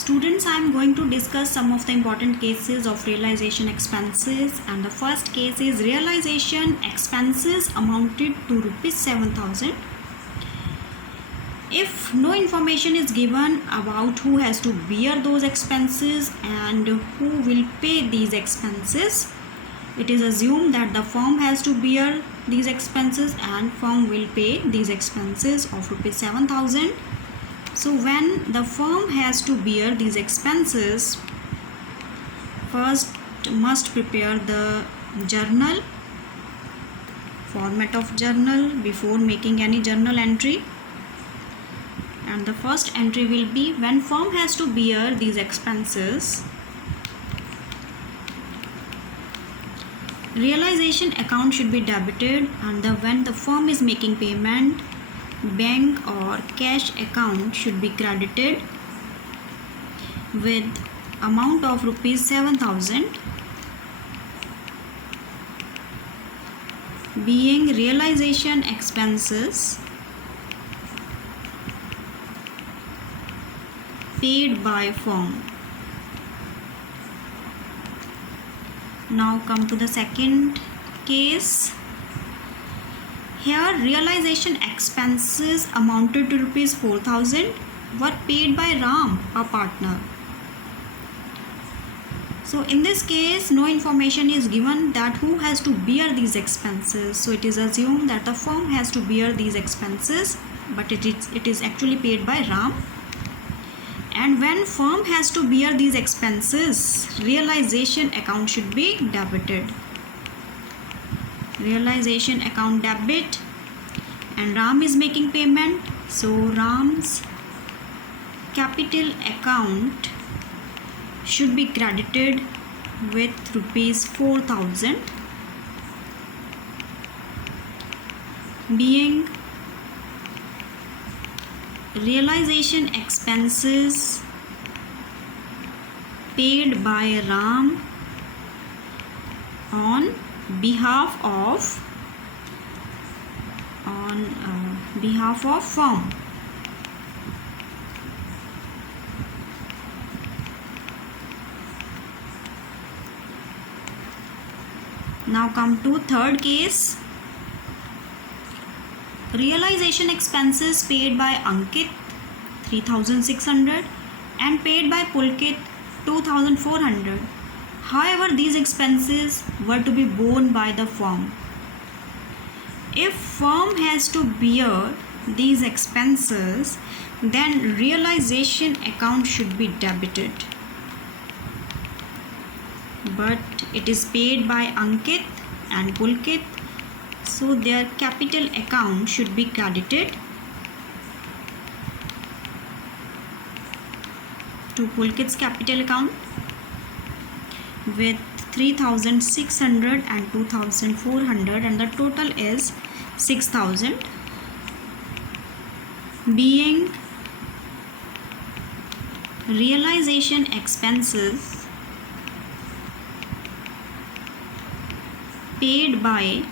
Students, I am going to discuss some of the important cases of realization expenses, and the first case is realization expenses amounted to rupees 7,000. If no information is given about who has to bear those expenses and who will pay these expenses, it is assumed that the firm has to bear these expenses and firm will pay these expenses of rupees 7,000. So when the firm has to bear these expenses, first must prepare the journal, format of journal before making any journal entry. And the first entry will be when firm has to bear these expenses, realization account should be debited, and when the firm is making payment, bank or cash account should be credited with amount of rupees 7,000, being realization expenses paid by firm. Now come to the second case. Here realization expenses amounted to rupees 4,000 were paid by Ram, a partner. So in this case, no information is given that who has to bear these expenses. So it is assumed that the firm has to bear these expenses, but it is actually paid by Ram. And when firm has to bear these expenses, realization account should be debited. Realization account debit, and Ram is making payment, so Ram's capital account should be credited with rupees 4,000, being realization expenses paid by Ram on behalf of firm. Now come to third case. Realization expenses paid by Ankit 3,600 and paid by Pulkit 2,400. However, these expenses were to be borne by the firm. If firm has to bear these expenses, then realization account should be debited. But it is paid by Ankit and Pulkit, so their capital account should be credited to Pulkit's capital account with 3,600 and 2,400, and the total is 6,000, being realization expenses paid by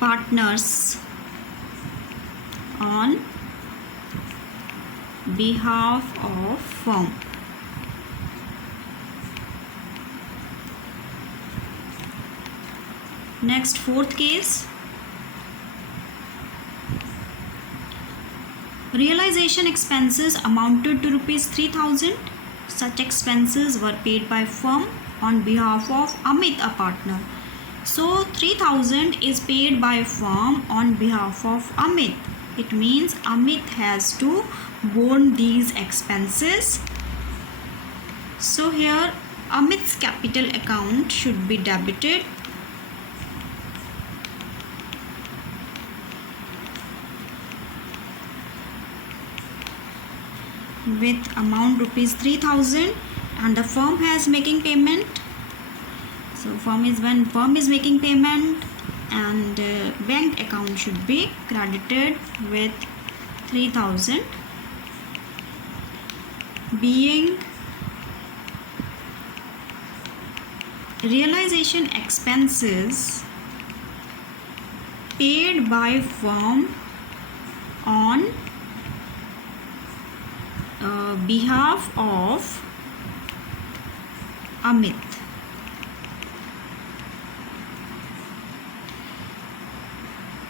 partners on behalf of firm. Next, fourth case. Realization expenses amounted to rupees 3,000. Such expenses were paid by firm on behalf of Amit, a partner. So 3,000 is paid by firm on behalf of Amit. It means Amit has to bear these expenses. So here Amit's capital account should be debited with amount rupees 3,000, and the firm has making payment. So when firm is making payment, and bank account should be credited with 3,000, being realization expenses paid by firm on behalf of Amit.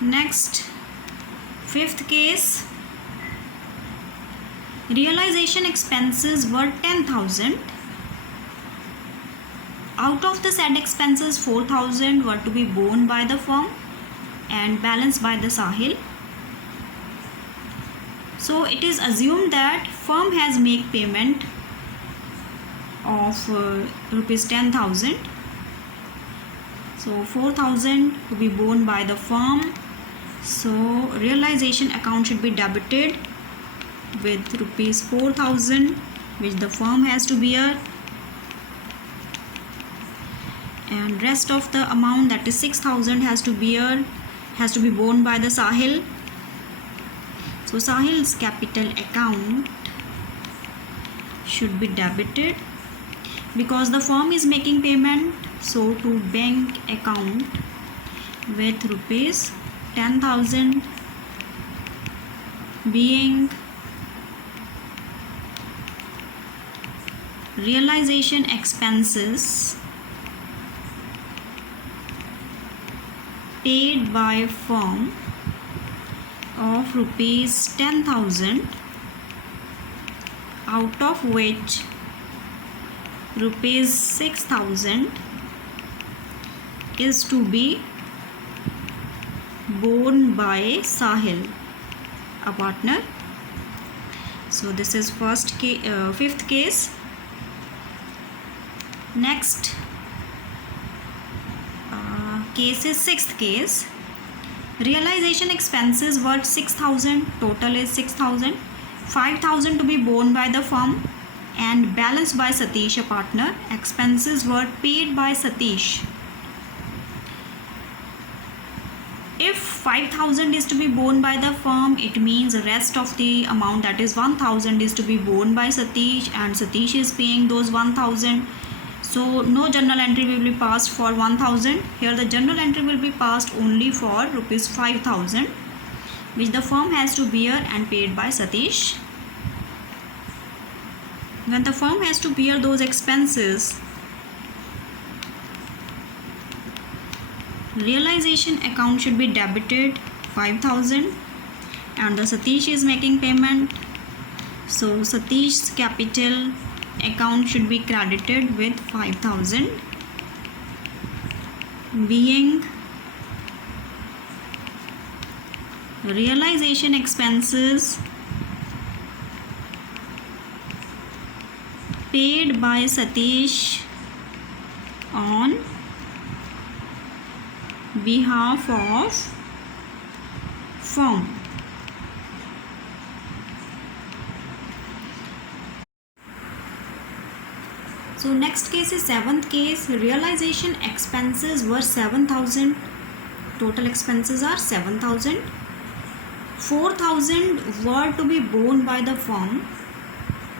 Next, fifth case, realization expenses were 10,000. Out of the said expenses, 4,000 were to be borne by the firm and balanced by the Sahil. So it is assumed that firm has make payment of rupees 10,000. So 4,000 to be borne by the firm. So realization account should be debited with rupees 4,000 which the firm has to bear, and rest of the amount, that is 6,000, has to be borne by the Sahil. So Sahil's capital account should be debited because the firm is making payment. So to bank account with rupees 10,000 being realization expenses paid by firm of rupees 10,000, out of which rupees 6,000 is to be borne by Sahil, a partner. So this is fifth case. Next case is sixth case. Realization expenses were 6,000, total is 6,000. 5,000 to be borne by the firm and balanced by Satish, a partner. Expenses were paid by Satish. If 5,000 is to be borne by the firm, it means the rest of the amount, that is 1,000, is to be borne by Satish, and Satish is paying those 1,000. So no journal entry will be passed for 1,000. Here the journal entry will be passed only for rupees 5,000 which the firm has to bear and paid by Satish. When the firm has to bear those expenses, realization account should be debited 5,000 and the Satish is making payment. So Satish's capital account should be credited with 5,000 being realization expenses paid by Satish on behalf of firm. So next case is seventh case. Realization expenses were 7,000. Total expenses are 7,000. 4,000 were to be borne by the firm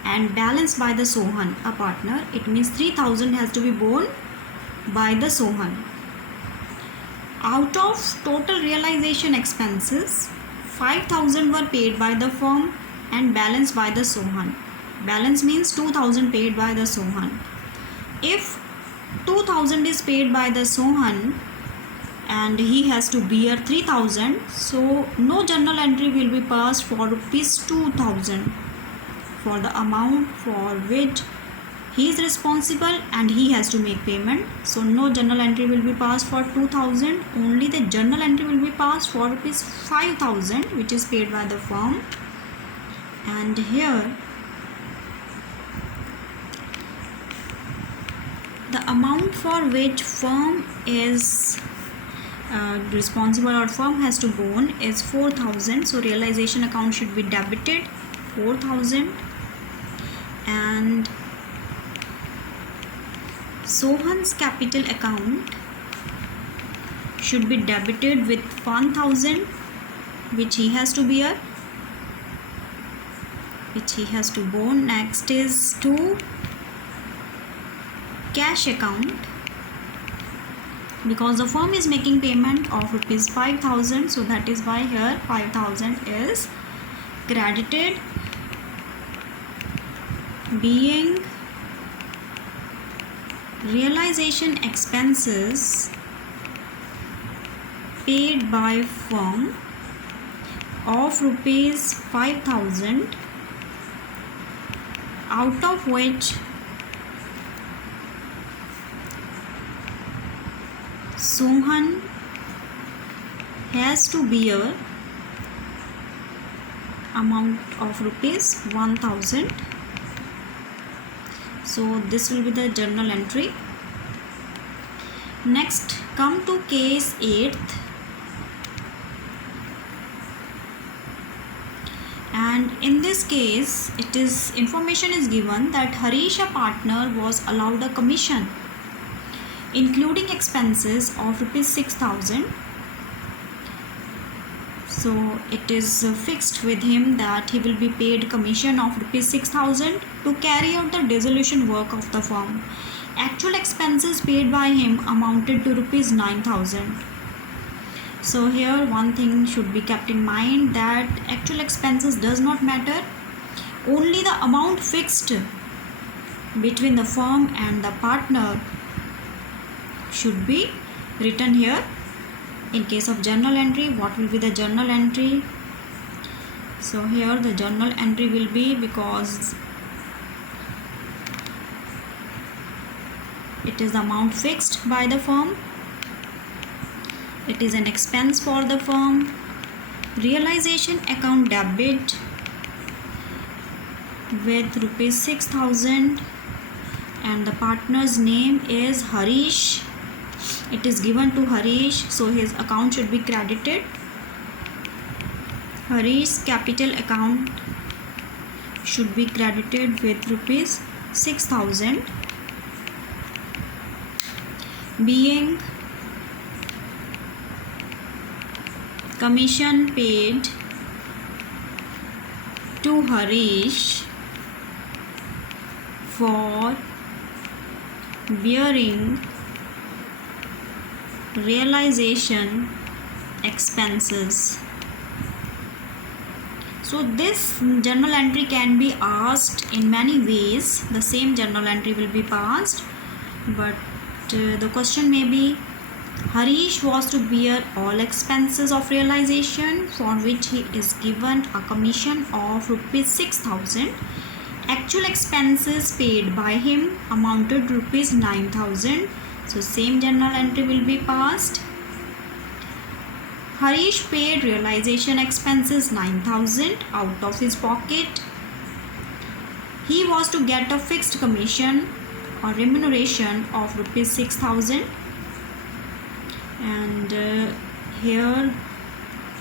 and balanced by the Sohan, a partner. It means 3,000 has to be borne by the Sohan. Out of total realization expenses, 5,000 were paid by the firm and balanced by the Sohan. Balance means 2,000 paid by the Sohan. If 2,000 is paid by the Sohan and he has to bear 3,000, so no journal entry will be passed for rupees 2,000 for the amount for which he is responsible and he has to make payment. So no journal entry will be passed for 2,000, only the journal entry will be passed for rupees 5,000 which is paid by the firm. And here the amount for which firm is responsible or firm has to borne is 4,000. So realization account should be debited 4,000 and Sohan's capital account should be debited with 1,000 which he has to bear, which he has to borne. Next is to cash account, because the firm is making payment of rupees 5,000, so that is why here 5,000 is credited being realization expenses paid by firm of rupees 5,000, out of which Sohan has to bear amount of rupees 1,000. So this will be the journal entry. Next, come to case 8th, and in this case information is given that Harish, a partner, was allowed a commission including expenses of rupees 6,000. So it is fixed with him that he will be paid commission of rupees 6,000 to carry out the dissolution work of the firm. Actual expenses paid by him amounted to rupees 9,000. So here one thing should be kept in mind, that actual expenses does not matter. Only the amount fixed between the firm and the partner should be written here. In case of journal entry, what will be the journal entry? So here the journal entry will be, because it is the amount fixed by the firm, it is an expense for the firm. Realization account debit with rupees 6,000, and the partner's name is Harish. It is given to Harish, so his account should be credited. Harish capital account should be credited with rupees 6,000, being commission paid to Harish for bearing realization expenses. So this journal entry can be asked in many ways. The same journal entry will be passed, but the question may be, Harish was to bear all expenses of realization for which he is given a commission of rupees 6,000. Actual expenses paid by him amounted to rupees 9,000. So same journal entry will be passed. Harish paid realization expenses 9,000 out of his pocket. He was to get a fixed commission or remuneration of rupees 6,000. And here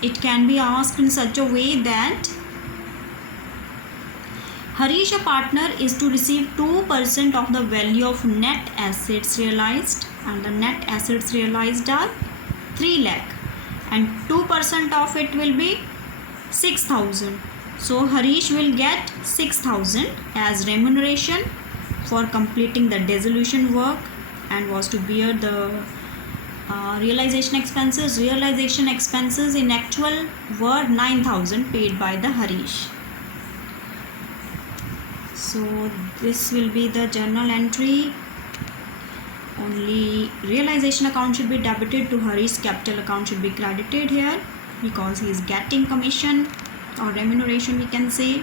it can be asked in such a way that Harish, a partner, is to receive 2% of the value of net assets realized, and the net assets realized are 3 lakh, and 2% of it will be 6,000. So Harish will get 6,000 as remuneration for completing the dissolution work and was to bear the realization expenses. Realization expenses in actual were 9,000 paid by the Harish. So this will be the journal entry. Only realization account should be debited to Harish, capital account should be credited here because he is getting commission or remuneration, we can say.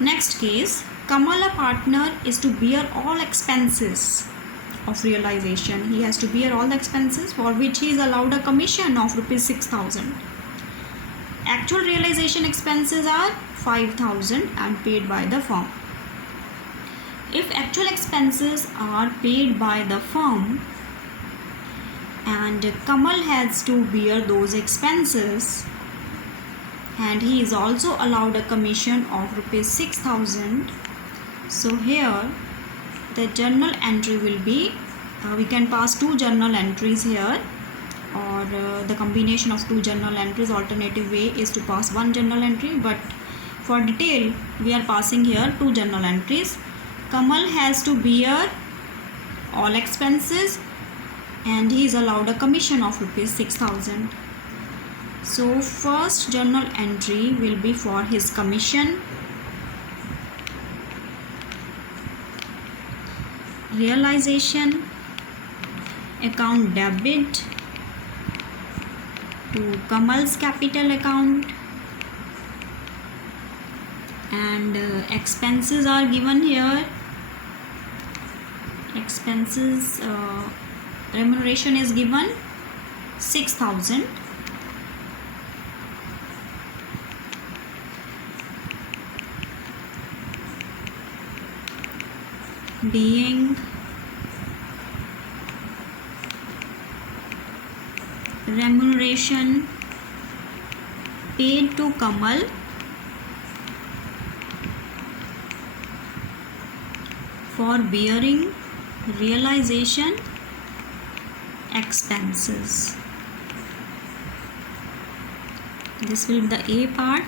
Next case, Kamal, a partner, is to bear all expenses of realization. He has to bear all the expenses for which he is allowed a commission of rupees 6,000. Actual realization expenses are 5,000 and paid by the firm. If actual expenses are paid by the firm and Kamal has to bear those expenses and he is also allowed a commission of rupees 6,000, so here the journal entry will be, we can pass two journal entries here, or the combination of two journal entries. Alternative way is to pass one journal entry, but for detail we are passing here two journal entries. Kamal has to bear all expenses and he is allowed a commission of rupees 6,000. So first journal entry will be for his commission. realization account debit to Kamal's capital account, and expenses are given here. Expenses remuneration is given 6,000. Being remuneration paid to Kamal for bearing realization expenses. This will be the A part.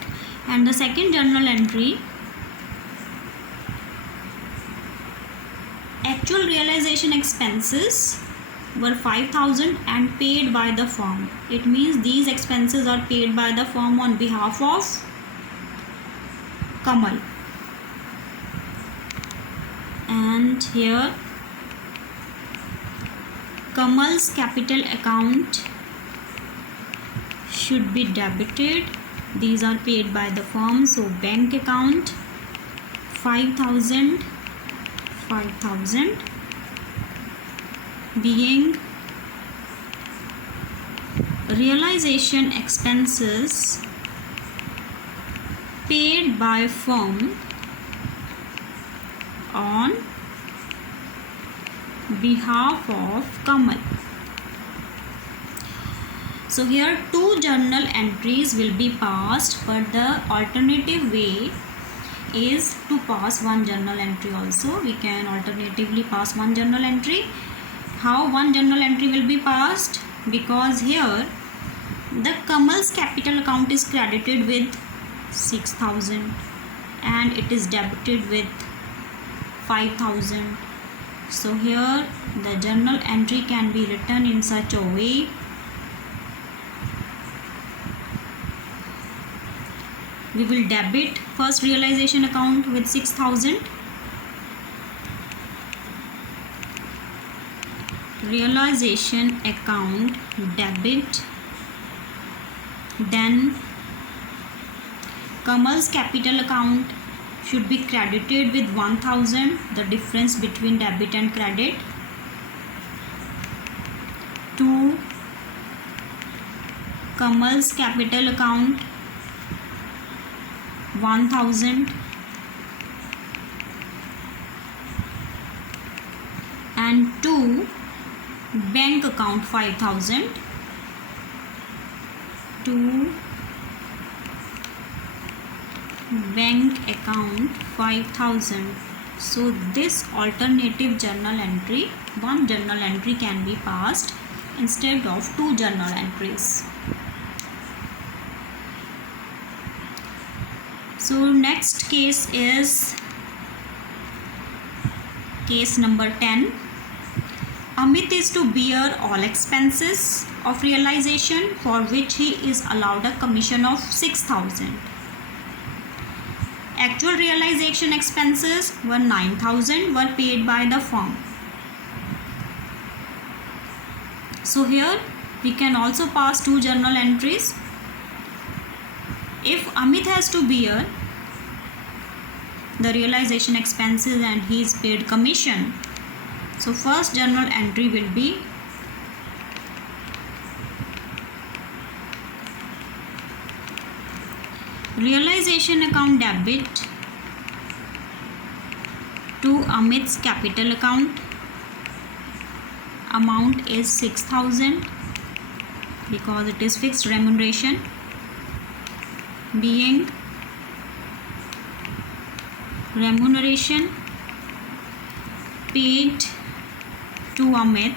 And the second journal entry, actual realization expenses were 5,000 and paid by the firm. It means these expenses are paid by the firm on behalf of Kamal. And here Kamal's capital account should be debited. These are paid by the firm. So bank account 5,000 being realization expenses paid by firm on behalf of Kamal. So here two journal entries will be passed, but the alternative way is to pass one journal entry also. We can alternatively pass one journal entry. How one journal entry will be passed? Because here the Kamal's capital account is credited with 6,000 and it is debited with 5,000. So here the journal entry can be written in such a way. We will debit first realization account with 6,000. Realization account debit. Then Kamal's capital account should be credited with 1,000, the difference between debit and credit, to Kamal's capital account 1,000, and to bank account 5,000, to bank account 5,000. So this alternative journal entry, one journal entry can be passed instead of two journal entries. So next case is case number 10. Amit is to bear all expenses of realization for which he is allowed a commission of 6,000. Actual realization expenses were 9,000 were paid by the firm. So here we can also pass two journal entries. If Amit has to bear the realization expenses and he is paid commission, so first journal entry will be realization account debit to Amit's capital account. Amount is 6,000 because it is fixed remuneration, being remuneration paid to Amit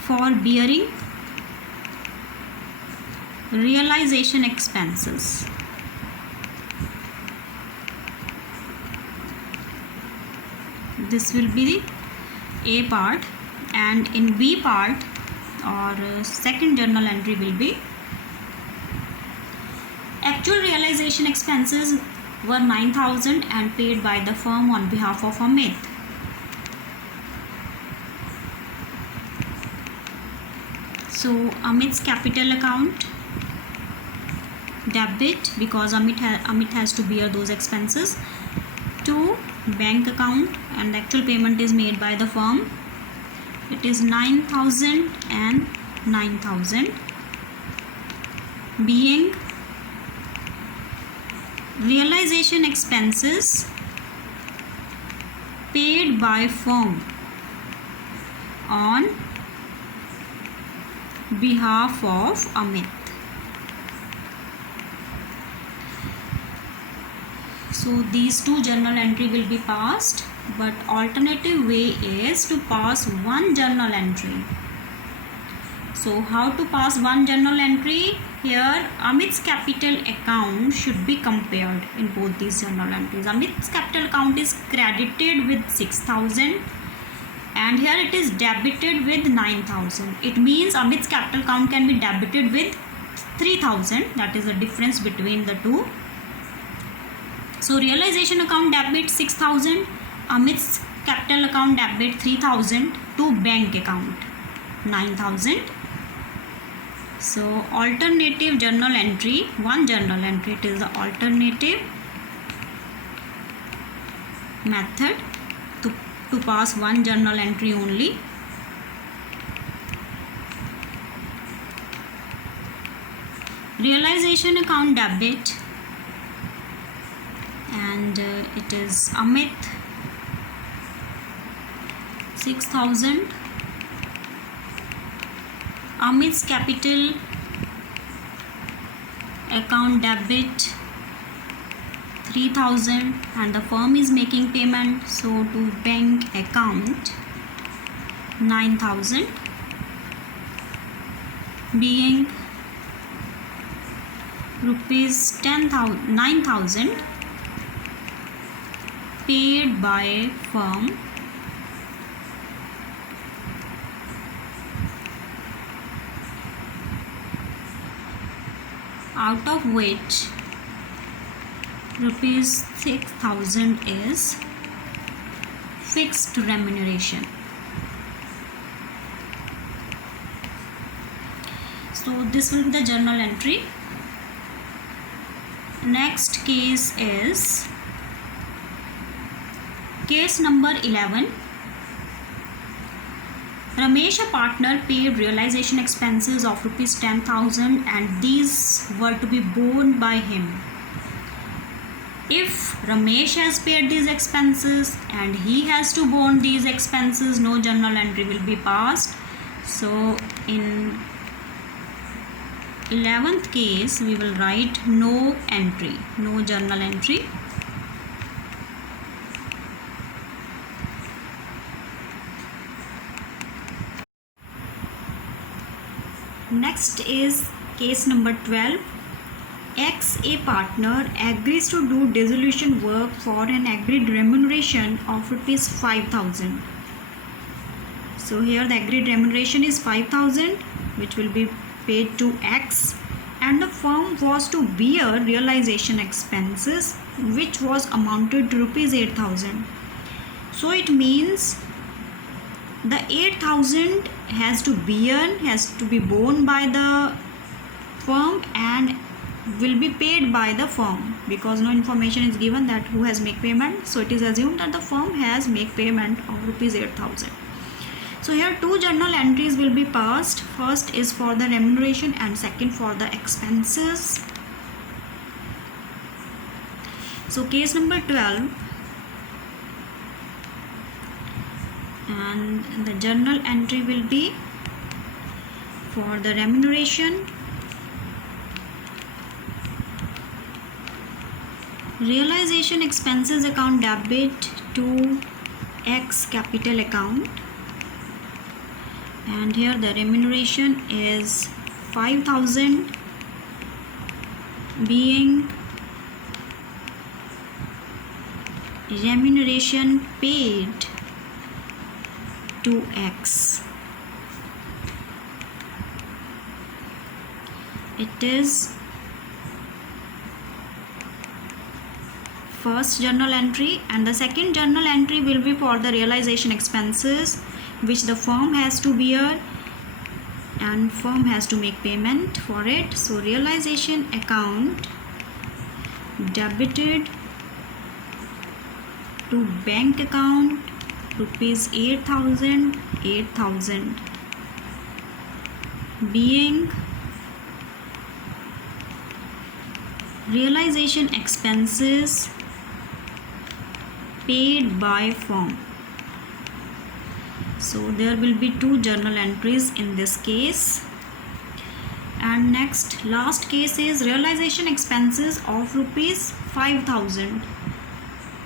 for bearing realization expenses. This will be the A part, and in B part or second journal entry will be actual realization expenses were 9,000 and paid by the firm on behalf of Amit. So Amit's capital account debit, because Amit has to bear those expenses, to bank account, and the actual payment is made by the firm. It is 9,000 and 9,000, being realization expenses paid by firm on behalf of Amit. So these two journal entry will be passed, but alternative way is to pass one journal entry. So how to pass one journal entry? Here Amit's capital account should be compared in both these journal entries. Amit's capital account is credited with 6,000 and here it is debited with 9,000. It means Amit's capital account can be debited with 3,000. That is the difference between the two. So realization account debit 6,000, Amit's capital account debit 3,000 to bank account 9,000. So alternative journal entry, one journal entry, it is the alternative method to pass one journal entry only. Realization account debit, and it is Amit 6,000, Amit's capital account debit 3,000 and the firm is making payment, so to bank account 9,000, being rupees 9,000 paid by firm out of which rupees 6,000 is fixed remuneration. So this will be the journal entry. Next case is case number 11. Ramesh, a partner, paid realization expenses of rupees 10,000 and these were to be borne by him. If Ramesh has paid these expenses and he has to borne these expenses, no journal entry will be passed. So in 11th case we will write no entry, no journal entry. Next is case number 12. X, a partner, agrees to do dissolution work for an agreed remuneration of rupees 5,000. So here the agreed remuneration is 5,000 which will be paid to X, and the firm was to bear realization expenses which was amounted to rupees 8,000. So it means the 8,000 has to be borne by the firm and will be paid by the firm, because no information is given that who has make payment. So it is assumed that the firm has make payment of rupees 8,000. So here two journal entries will be passed. First is for the remuneration and second for the expenses. So case number 12, and the journal entry will be for the remuneration, realization expenses account debit to X capital account, and here the remuneration is 5,000 being remuneration paid to X. It is first journal entry, and the second journal entry will be for the realization expenses which the firm has to bear and firm has to make payment for it. So realization account debited to bank account rupees 8,000 being realization expenses paid by firm. So there will be two journal entries in this case. And next, last case is realization expenses of rupees 5,000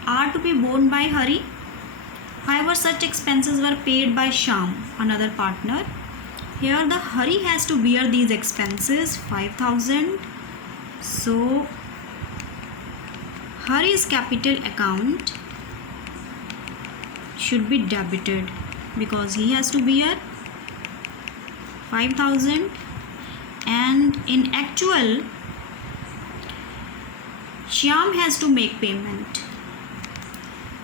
are to be borne by Hari. However, such expenses were paid by Shyam, another partner. Here the Hari has to bear these expenses, 5,000. So Hari's capital account should be debited because he has to bear 5,000, and in actual Shyam has to make payment.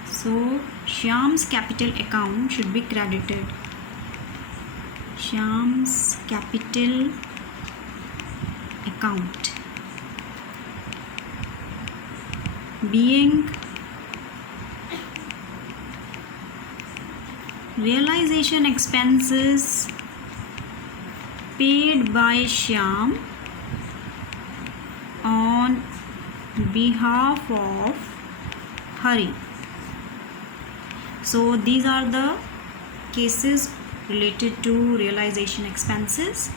So Shyam's capital account should be credited. Shyam's capital account being realization expenses paid by Shyam on behalf of Hari. So these are the cases related to realization expenses.